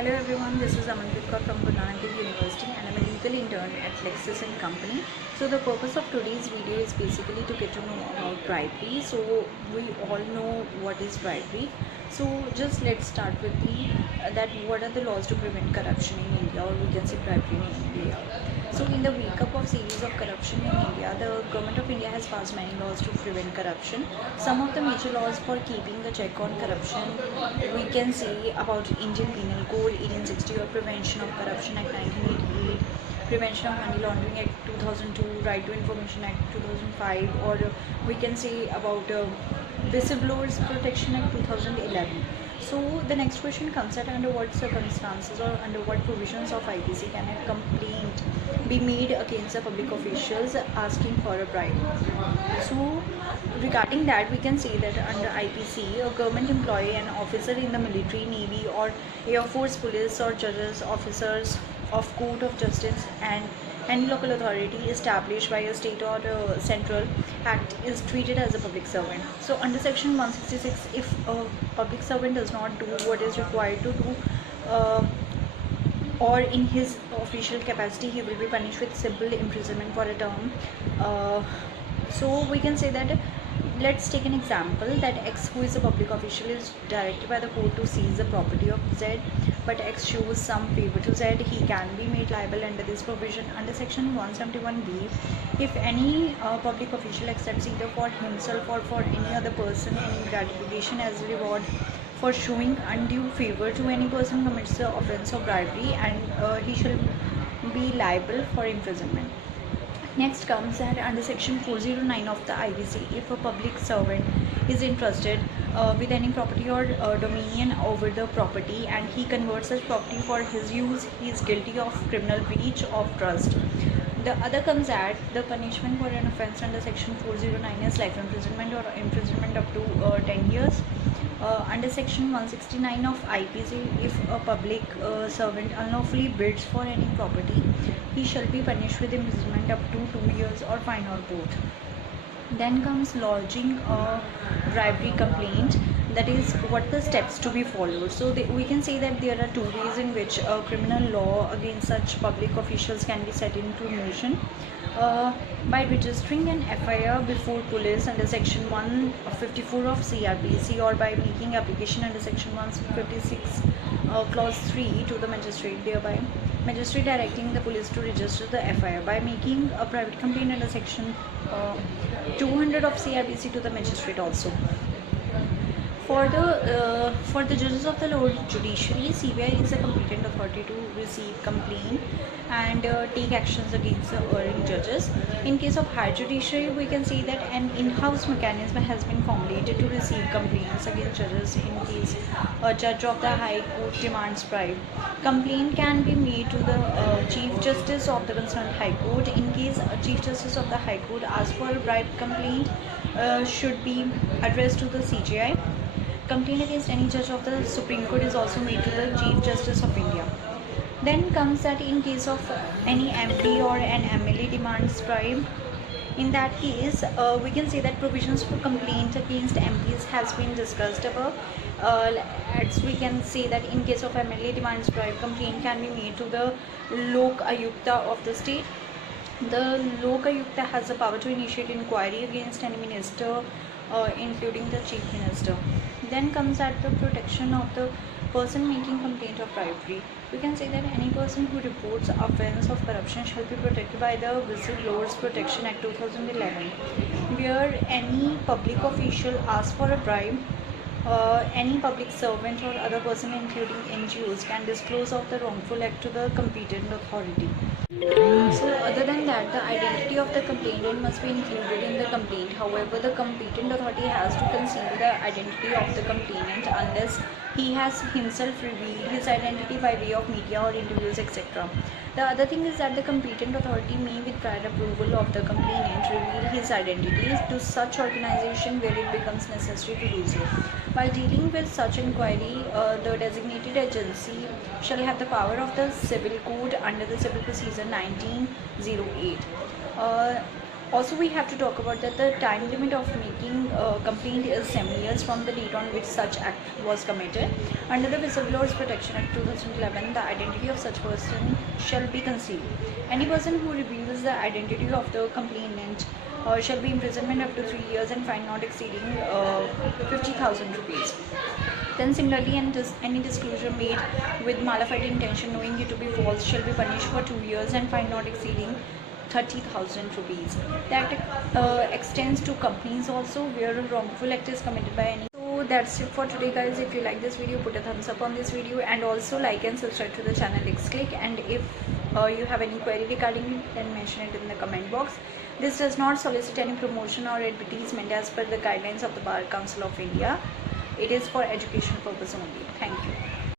Hello everyone, this is Amanpreet from Kolkata University and I'm a legal intern at LEXIS and Company. So the purpose of today's video is basically to get to know about bribery. So we all know what is bribery. So just let's start with that what are the laws to prevent corruption in India, or we can say bribery in India. So in the wake up of series of corruption in India, the government of India has passed many laws to prevent corruption. Some of the major laws for keeping the check on corruption we can say about Indian Penal Code 1860 or Prevention of Corruption Act 1988, Prevention of Money Laundering Act 2002, Right to Information Act 2005, or we can say about Whistleblowers Protection Act 2011. So the next question comes at under what circumstances or under what provisions of IPC can a complaint be made against the public officials asking for a bribe. So regarding that, we can say that under IPC, a government employee, an officer in the military, navy or air force, police or judges, officers of court of justice and any local authority established by a state or central act is treated as a public servant. So under section 166, if a public servant does not do what is required to do or in his official capacity, he will be punished with simple imprisonment for a term. So we can say that, let's take an example that X, who is a public official, is directed by the court to seize the property of Z, but X shows some favor to Z. He can be made liable under this provision. Under section 171B, if any public official accepts either for himself or for any other person any gratification as a reward for showing undue favor to any person, commits the offence of bribery, and he shall be liable for imprisonment. Next comes that under section 409 of the IBC, if a public servant is entrusted with any property or dominion over the property and he converts such property for his use, he is guilty of criminal breach of trust. The other comes at the punishment for an offence under section 409 is life imprisonment or imprisonment up to 10 years. Under section 169 of IPC, if a public servant unlawfully bids for any property, he shall be punished with imprisonment up to 2 years or fine or both. Then comes lodging a bribery complaint, that is what the steps to be followed. So we can say that there are two ways in which a criminal law against such public officials can be set into motion. By registering an FIR before police under section 154 of CRPC, or by making application under section 156 clause 3 to the magistrate, thereby magistrate directing the police to register the FIR, by making a private complaint under section 200 of CRPC to the magistrate also. For the judges of the lower judiciary, CBI is a competent authority to receive complaint and take actions against the erring judges. In case of higher judiciary, we can say that an in-house mechanism has been formulated to receive complaints against judges in case a judge of the High Court demands bribe. Complaint can be made to the Chief Justice of the concerned High Court. In case a Chief Justice of the High Court asks for a bribe, complaint should be addressed to the CJI. Complaint against any judge of the Supreme Court is also made to the Chief Justice of India. Then comes that in case of any MP or an MLA demands bribe, in that case we can say that provisions for complaint against MPs has been discussed above. As we can say that in case of MLA demands bribe, complaint can be made to the Lok Ayukta of the state. The Lok Ayukta has the power to initiate inquiry against any minister, including the Chief Minister. Then comes at the protection of the person making complaint of bribery. We can say that any person who reports offence of corruption shall be protected by the Whistleblowers Protection Act 2011, where any public official asks for a bribe, any public servant or other person including NGOs can disclose of the wrongful act to the competent authority. So other than that, the identity of the complainant must be included in the complaint. However, the competent authority has to conceal the identity of the complainant unless he has himself revealed his identity by way of media or interviews, etc. The other thing is that the competent authority may, with prior approval of the complainant, reveal his identity to such organization where it becomes necessary to do so. While dealing with such inquiry, the designated agency shall have the power of the Civil Code under the Civil Procedure 1908. Also, we have to talk about that the time limit of making a complaint is 7 years from the date on which such act was committed. Under the Whistleblowers Protection Act 2011, the identity of such person shall be concealed. Any person who reveals the identity of the complainant shall be imprisonment up to 3 years and fine not exceeding 50,000 rupees. Then similarly, any disclosure made with malified intention knowing it to be false shall be punished for 2 years and fine not exceeding 30,000 rupees. That extends to companies also where a wrongful act is committed by any. So that's it for today, guys. If you like this video, put a thumbs up on this video, and also like and subscribe to the channel LEXCLIQ. And if you have any query regarding it, then mention it in the comment box. This does not solicit any promotion or advertisement as per the guidelines of the Bar Council of India. It is for education purpose only. Thank you.